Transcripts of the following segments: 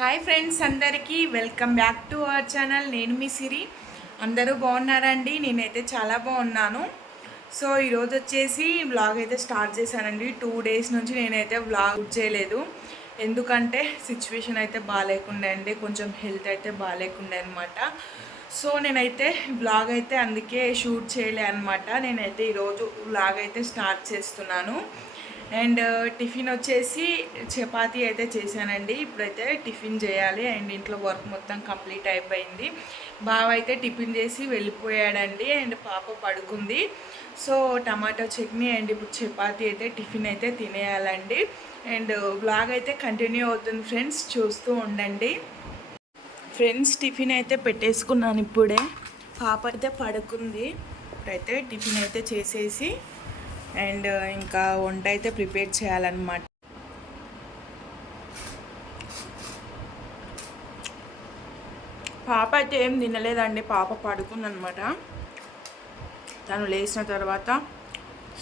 Hi friends అందరికీ welcome back to our channel నేను మీ సిరి. అందరూ బాగున్నారండి? నేనైతే చాలా బాగున్నాను. సో ఈరోజు వచ్చేసి వ్లాగ్ అయితే స్టార్ట్ చేశానండి. టూ డేస్ నుంచి నేనైతే వ్లాగ్ చేయలేదు. ఎందుకంటే సిచ్యువేషన్ అయితే బాగాలేకుండే అండి. కొంచెం హెల్త్ అయితే బాగాలేకుండే అనమాట సో నేనైతే వ్లాగ్ అయితే అందుకే షూట్ చేయలే అనమాట నేనైతే ఈరోజు వ్లాగ్ అయితే స్టార్ట్ చేస్తున్నాను. అండ్ uh, టిఫిన్ వచ్చేసి చపాతీ అయితే చేశానండి. ఇప్పుడైతే టిఫిన్ చేయాలి. అండ్ ఇంట్లో వర్క్ మొత్తం కంప్లీట్ అయిపోయింది. బావ అయితే టిఫిన్ చేసి వెళ్ళిపోయాడండి. అండ్ పాప పడుకుంది. సో టమాటో చట్నీ అండ్ ఇప్పుడు చపాతీ అయితే టిఫిన్ అయితే తినేయాలండి. అండ్ uh, బ్లాగ్ అయితే కంటిన్యూ అవుతుంది ఫ్రెండ్స్. చూస్తూ ఉండండి. ఫ్రెండ్స్ టిఫిన్ అయితే పెట్టేసుకున్నాను ఇప్పుడే. పాప అయితే పడుకుంది. ఇప్పుడైతే టిఫిన్ అయితే చేసేసి అండ్ ఇంకా వంట అయితే ప్రిపేర్ చేయాలన్నమాట. పాప అయితే ఏం తినలేదండి పాప పడుకుందనమాట తను లేచిన తర్వాత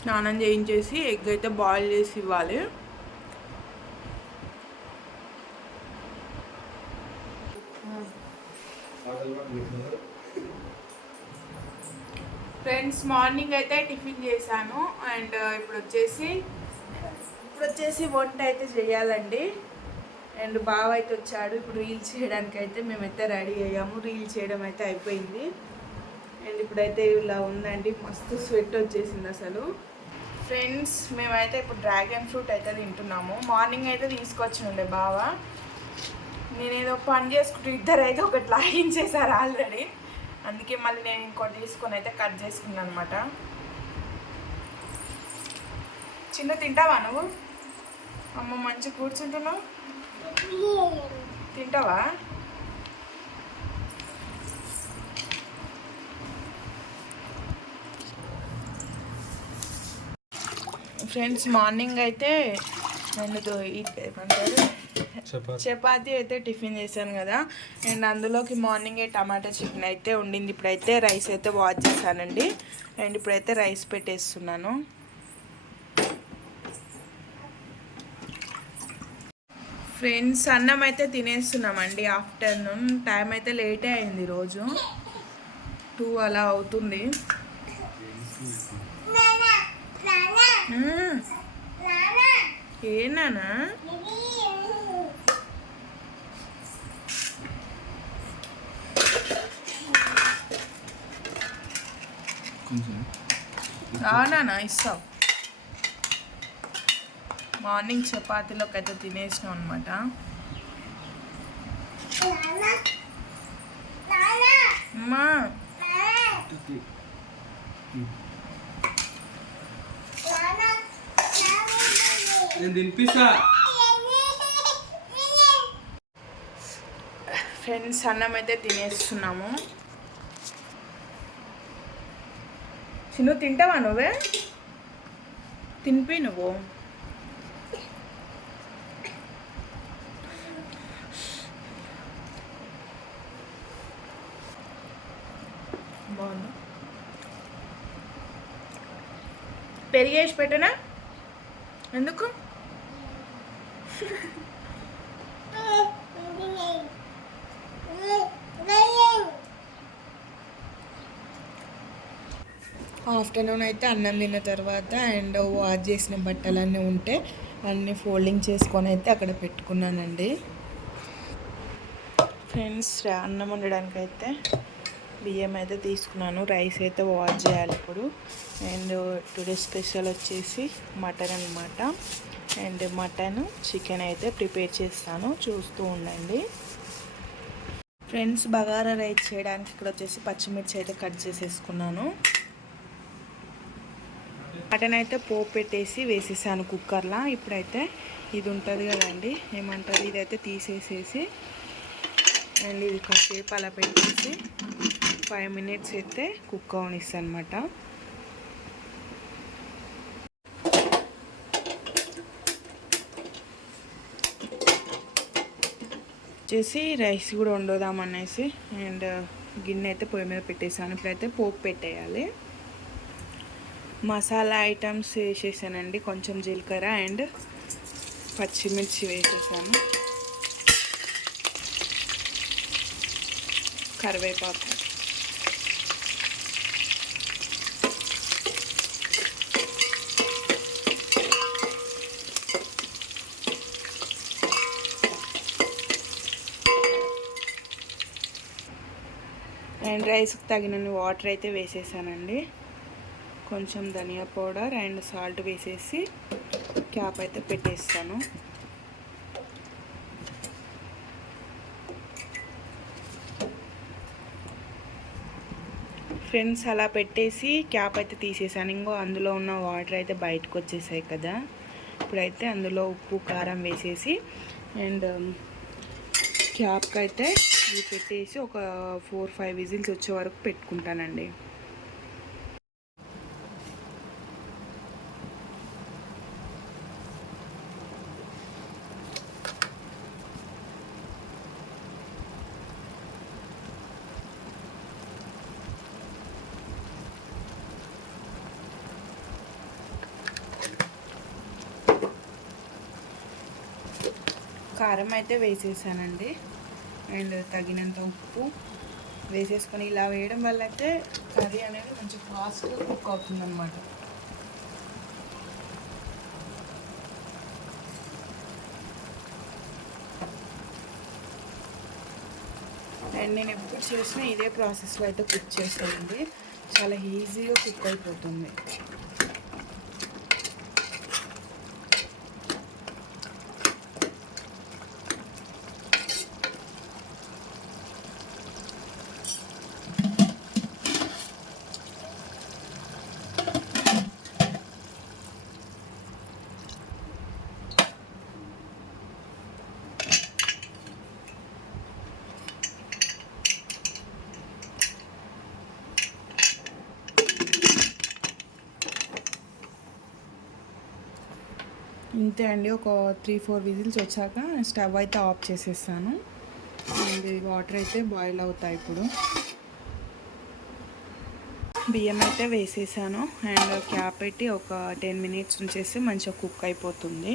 స్నానం చేయించేసి ఎగ్ అయితే బాయిల్ చేసి ఇవ్వాలి. ఫ్రెండ్స్ మార్నింగ్ అయితే టిఫిన్ చేశాను. అండ్ ఇప్పుడు వచ్చేసి ఇప్పుడు వచ్చేసి వంట అయితే చేయాలండి. అండ్ బావ అయితే వచ్చాడు. ఇప్పుడు రీల్ చేయడానికి అయితే మేమైతే రెడీ అయ్యాము. రీల్ చేయడం అయితే అయిపోయింది. అండ్ ఇప్పుడైతే ఇలా ఉందండి. మస్తు స్వెట్ వచ్చేసింది అసలు. ఫ్రెండ్స్ మేమైతే ఇప్పుడు డ్రాగన్ ఫ్రూట్ అయితే తింటున్నాము. మార్నింగ్ అయితే తీసుకొచ్చి ఉండే బావ. నేనేదో పని చేసుకుంటూ ఇద్దరు అయితే ఒకటి లాగించేశారు ఆల్రెడీ. అందుకే మళ్ళీ నేను ఇంకోటి తీసుకొని అయితే కట్ చేసుకున్నాను అనమాట చిన్న తింటావా నువ్వు? అమ్మ మంచి కూర్చుంటున్నావు. తింటావా? ఫ్రెండ్స్ మార్నింగ్ అయితే నేను ఏమంటారు? చపాతీ. అయితే టిఫిన్ చేశాను కదా. అండ్ అందులోకి మార్నింగే టమాటా చికెన్ అయితే ఉండింది. ఇప్పుడైతే రైస్ అయితే వాష్ చేశానండి. అండ్ ఇప్పుడైతే రైస్ పెట్టేస్తున్నాను. ఫ్రెండ్స్ అన్నం అయితే తినేస్తున్నామండి ఆఫ్టర్నూన్. టైం అయితే లేటే అయింది రోజు. టూ అలా అవుతుంది. ఏనానా అవునా ఇస్తావు మార్నింగ్ చపాతీలోకి అయితే తినేసినాం అనమాట అమ్మా. నేను తినిపిస్తా. ఫ్రెండ్స్ అన్నం అయితే తినేస్తున్నాము. చిన్ను తింటావా నువ్వే? తినిపి నువ్వు. బాగుంది? పెరిగేసి పెట్టనా? ఎందుకు? ఆఫ్టర్నూన్ అయితే అన్నం తిన్న తర్వాత అండ్ వాష్ చేసిన బట్టలన్నీ ఉంటే అన్నీ ఫోల్డింగ్ చేసుకొని అయితే అక్కడ పెట్టుకున్నానండి. ఫ్రెండ్స్ అన్నం వండడానికి అయితే బియ్యం అయితే తీసుకున్నాను. రైస్ అయితే వాష్ చేయాలి ఇప్పుడు. అండ్ టుడే స్పెషల్ వచ్చేసి మటన్ అనమాట అండ్ మటన్ చికెన్ అయితే ప్రిపేర్ చేస్తాను. చూస్తూ ఉండండి. ఫ్రెండ్స్ బగారా రైస్ చేయడానికి ఇక్కడ వచ్చేసి పచ్చిమిర్చి అయితే కట్ చేసేసుకున్నాను. మటన్ అయితే పోపు పెట్టేసి వేసేసాను కుక్కర్లో. ఇప్పుడైతే ఇది ఉంటుంది కదండి. ఏమంటారు? ఇదైతే తీసేసేసి అండ్ ఇది కాసేపు అలా పెట్టేసి ఫైవ్ మినిట్స్ అయితే కుక్ అవనిస్తాను అనమాట వచ్చేసి రైస్ కూడా వండుదామనేసి అండ్ గిన్నె అయితే పొయ్యి మీద పెట్టేసాను. ఇప్పుడైతే పోపు పెట్టేయాలి. మసాలా ఐటమ్స్ వేసేసానండి. కొంచెం జీలకర్ర అండ్ పచ్చిమిర్చి వేసేసాను. కరివేపాకు. అండ్ రైస్కి తగినన్ని వాటర్ అయితే వేసేసానండి. కొంచెం ధనియా పౌడర్ అండ్ సాల్ట్ వేసేసి క్యాప్ అయితే పెట్టేస్తాను. ఫ్రెండ్స్ అలా పెట్టేసి క్యాప్ అయితే తీసేసాను. ఇంకో అందులో ఉన్న వాటర్ అయితే బయటకు వచ్చేసాయి కదా. ఇప్పుడైతే అందులో ఉప్పు కారం వేసేసి అండ్ um, క్యాప్కి అయితే ఇవి పెట్టేసి ఒక ఫోర్ ఫైవ్ విజిల్స్ వచ్చే వరకు పెట్టుకుంటానండి. కారం అయితే వేసేసానండి. అండ్ తగినంత ఉప్పు వేసేసుకొని ఇలా వేయడం వల్ల అయితే కర్రీ అనేది కొంచెం ఫాస్ట్గా కుక్ అవుతుందన్నమాట. అండ్ నేను ఎప్పుడు చేసినా ఇదే ప్రాసెస్లో అయితే కుక్ చేస్తానండి. చాలా ఈజీగా కుక్ అయిపోతుంది. ఇంతే అండి. ఒక త్రీ ఫోర్ విజిల్స్ వచ్చాక స్టవ్ అయితే ఆఫ్ చేసేస్తాను. అండ్ వాటర్ అయితే బాయిల్ అవుతాయి ఇప్పుడు. బియ్యం అయితే వేసేసాను. అండ్ క్యాప్ పెట్టి ఒక టెన్ మినిట్స్ ఉంచేసి మంచిగా కుక్ అయిపోతుంది.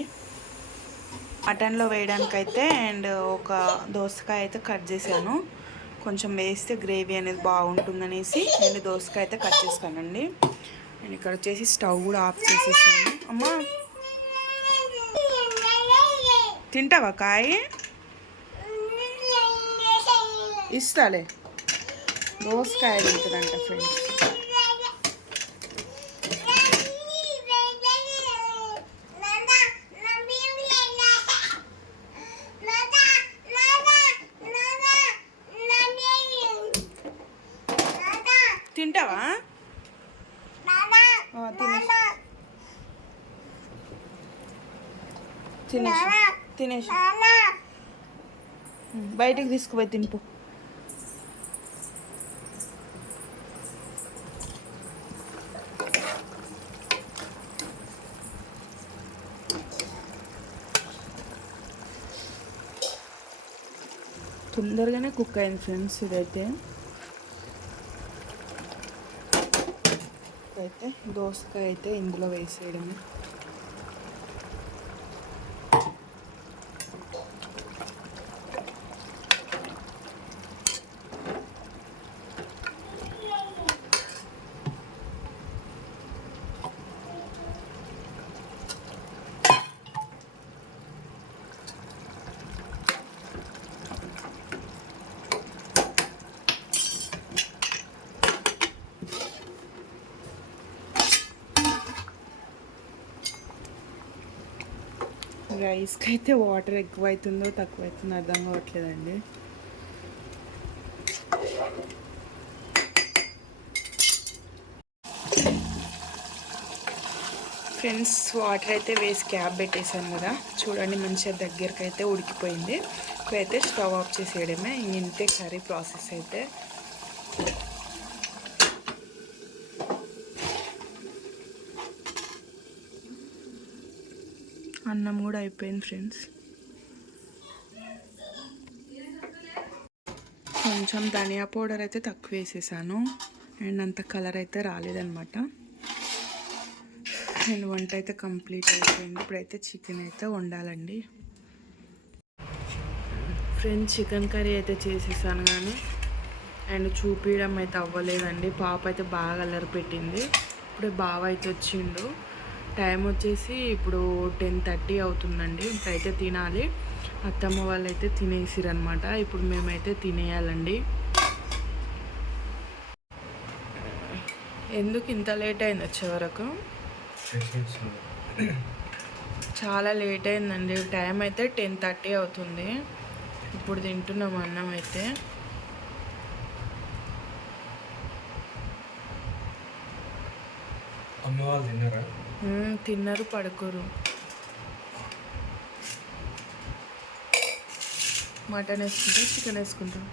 మటన్లో వేయడానికైతే అండ్ ఒక దోసకాయ అయితే కట్ చేశాను. కొంచెం వేస్తే గ్రేవీ అనేది బాగుంటుందనేసి నేను దోసకాయ అయితే కట్ చేస్తానండి. అండ్ ఇక్కడ వచ్చేసి స్టవ్ కూడా ఆఫ్ చేసేసాను. అమ్మా! తింటావా కాయ? ఇస్తాలే. దోసకాయ తింటుందంట ఫ్రెండ్స్ తింటావా? తినేసి తినేసి. తినేసి. బయటికి తీసుకుపోయి తినిపో. తొందరగానే కుక్ అయింది ఫ్రెండ్స్ ఇదైతే. అయితే దోసకాయ అయితే ఇందులో వేసేయడమే. రైస్కి అయితే వాటర్ ఎక్కువ అవుతుందో తక్కువ అవుతుందో అర్థం కావట్లేదండి. ఫ్రెండ్స్ వాటర్ అయితే వేసి క్యాప్ పెట్టేశాను కదా. చూడండి మంచిగా దగ్గరికి అయితే ఉడికిపోయింది. ఇప్పుడైతే స్టవ్ ఆఫ్ చేసేయడమే. ఇంతే కర్రీ ప్రాసెస్ అయితే. అన్నం కూడా అయిపోయింది ఫ్రెండ్స్. కొంచెం ధనియా పౌడర్ అయితే తక్కువ వేసేసాను. అండ్ అంత కలర్ అయితే రాలేదనమాట అండ్ వంట అయితే కంప్లీట్ అయిపోయింది. ఇప్పుడైతే చికెన్ అయితే వండాలండి. ఫ్రెండ్స్ చికెన్ కర్రీ అయితే చేసేసాను కానీ అండ్ చూపించడం అయితే అవ్వలేదండి. పాప అయితే బాగా అల్లరి పెట్టింది. ఇప్పుడే బావ అయితే వచ్చిండు. టైం వచ్చేసి ఇప్పుడు టెన్ థర్టీ అవుతుందండి. ఇప్పుడైతే తినాలి. అత్తమ్మ వాళ్ళు అయితే తినేసిరనమాట ఇప్పుడు మేమైతే తినేయాలండి. ఎందుకు ఇంత లేట్ అయింది వచ్చే వరకు? చాలా లేట్ అయిందండి. టైం అయితే టెన్ థర్టీ అవుతుంది. ఇప్పుడు తింటున్నాం అన్నం అయితే. అమ్మ వాళ్ళు తిన్నారా? తిన్నారు పడుకోరు. మటన్ వేసుకుంటా చికెన్ వేసుకుంటాం.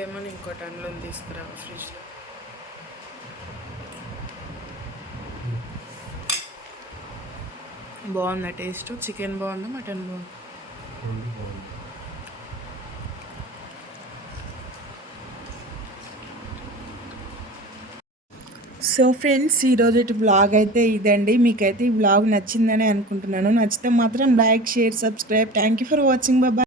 లెమన్ ఇంకో టన్లో తీసుకురా ఫ్రిడ్జ్లో. బాగుందా టేస్ట్? చికెన్ బాగుందా మటన్ బాగుంది? సో ఫ్రెండ్స్ ఈరోజు బ్లాగ్ అయితే ఇదండి. మీకైతే ఈ బ్లాగ్ నచ్చిందని అనుకుంటున్నాను. నచ్చితే మాత్రం like share subscribe. Thank you for watching Baba